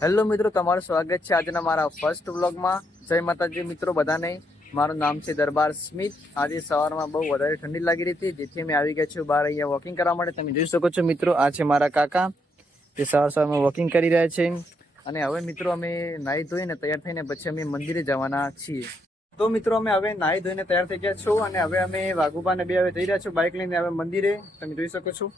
Hello મિત્રો, તમારું સ્વાગત છે આજના મારા ફર્સ્ટ વ્લોગમાં। જય માતાજી મિત્રો બધાને। મારું નામ છે દરબાર સ્મિત। આજે સવારમાં બહુ વધારે ઠંડી લાગી રહી હતી, જેથી અમે આવી ગયા છું બહાર અહીંયા વોકિંગ કરવા માટે। તમે જોઈ શકો છો મિત્રો, આ છે મારા કાકા, તે સવારમાં વોકિંગ કરી રહ્યા છે। અને હવે મિત્રો અમે નાહી ધોઈને તૈયાર થઈને પછી અમે મંદિરે જવાના છીએ। તો મિત્રો અમે હવે નાહી ધોઈને તૈયાર થઈ ગયા છો અને હવે અમે વાઘુબાને બે હવે જઈ રહ્યા છો બાઇક લઈને હવે મંદિરે। તમે જોઈ શકો છો।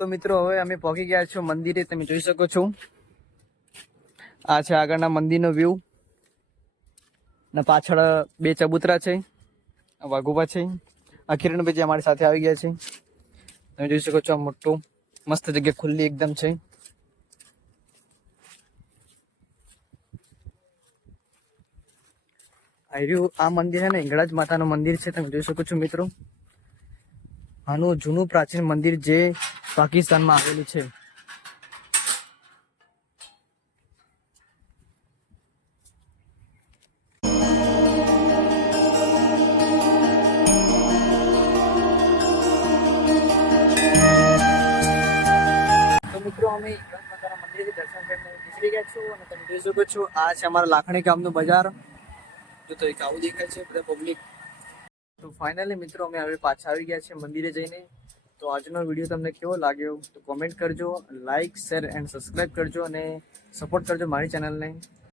તો મિત્રો હવે અમે પહોંચી ગયા છો મંદિરે। તમે જોઈ શકો છો, આ છે આગળના મંદિરનો વ્યૂ ને પાછળ બે ચબૂતરા છે, વાઘુબા છે, આ કિરણભાઈ જે અમારી સાથે આવી ગયા છે। તમે જોઈ શકો છો, આ મોટું મસ્ત જગ્યા ખુલ્લી એકદમ છે। આ મંદિર છે ને હિંગળાજ માતાનું મંદિર છે। તમે જોઈ શકો છો મિત્રો, આનું જૂનું પ્રાચીન મંદિર જે પાકિસ્તાનમાં આવેલું છે। તો મિત્રો અમે હિંગળાજ માતાના મંદિરથી દર્શન કરીને નીકળી ગયા છો અને તમે જોઈ શકો છો, આ છે અમારા લાખણી ગામનું બજાર। જો તો એક આવું દેખાય છે બધા પબ્લિક। તો ફાઇનલી મિત્રો અમે હવે પાછા આવી ગયા છે મંદિરે જઈને। તો આજનો વિડીયો તમને કેવો લાગ્યો તો કોમેન્ટ કરજો, લાઇક, શેર એન્ડ સબસ્ક્રાઈબ કરજો અને સપોર્ટ કરજો મારી ચેનલને।